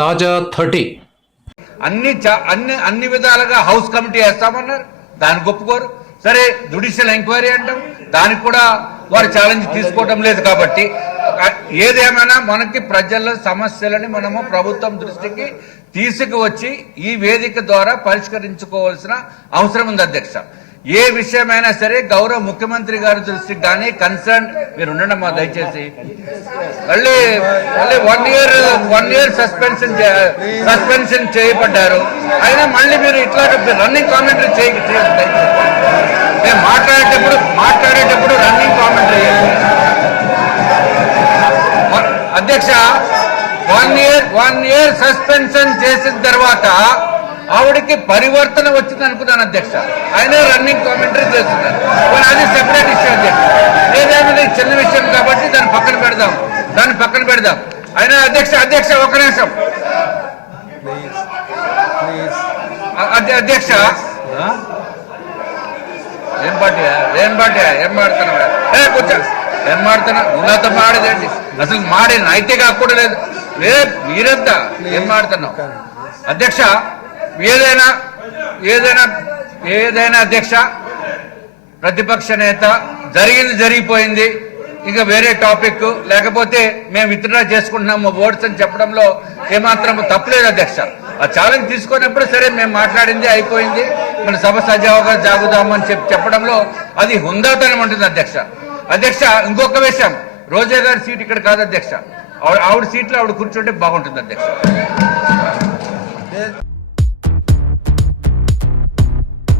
తాజా 30 అన్ని విధాలుగా హౌస్ కమిటీ వేస్తామన్నారు, దానికి ఒప్పుకోరు. సరే జ్యుడిషియల్ ఎంక్వైరీ అంటాం, దానికి కూడా వారు ఛాలెంజ్ తీసుకోవడం లేదు. కాబట్టి ఏదేమైనా మనకి ప్రజల సమస్యలని మనము ప్రభుత్వం దృష్టికి తీసుకువచ్చి ఈ వేదిక ద్వారా పరిష్కరించుకోవాల్సిన అవసరం ఉంది అధ్యక్ష. ఏ విషయమైనా సరే గౌరవ ముఖ్యమంత్రి గారి దృష్టికి కానీ కన్సర్న్ మీరు ఉండడమ్మా దయచేసి. మళ్ళీ 1 year సస్పెన్షన్ చేయబడ్డారు. అయినా మళ్ళీ మీరు ఇట్లా రన్నింగ్ కామెంటరీ చేయకండి. మేము మాట్లాడేటప్పుడు రన్నింగ్ కామెంటరీ అధ్యక్ష. 1 year సస్పెన్షన్ చేసిన తర్వాత ఆవిడికి పరివర్తన వచ్చింది అనుకున్నాను అధ్యక్ష. ఆయన రన్నింగ్ కామెంటరీ చేస్తున్నారు, అది సెపరేట్ ఇష్యూ అధ్యక్ష. ఏదేమైనా చిన్న విషయం కాబట్టి దాన్ని పక్కన పెడదాం. అయినా అధ్యక్ష ఒక నిమిషం అధ్యక్ష. ఏం పార్టీ ఏం మాడుతున్నా ఉన్నత మాడేదండి. అసలు మాడే నైతిగా కూడా లేదు. మీరంతా ఏం మాడుతున్నావు అధ్యక్ష? ఏదైనా అధ్యక్ష, ప్రతిపక్ష నేత జరిగిపోయింది, ఇంకా వేరే టాపిక్ లేకపోతే మేము విత్డ్రా చేసుకుంటున్నాము ఓట్స్ అని చెప్పడంలో ఏమాత్రం తప్పలేదు అధ్యక్ష. ఆ ఛాలెంజ్ తీసుకున్నప్పుడు సరే మేము మాట్లాడింది అయిపోయింది, మన సభ సజావుగా జాగుదామని చెప్పడంలో అది హుందాతనం ఉంటుంది అధ్యక్ష. ఇంకొక విషయం, రోజా గారి సీట్ ఇక్కడ కాదు అధ్యక్ష. ఆవిడ సీట్లో ఆవిడ కూర్చుంటే బాగుంటుంది అధ్యక్ష.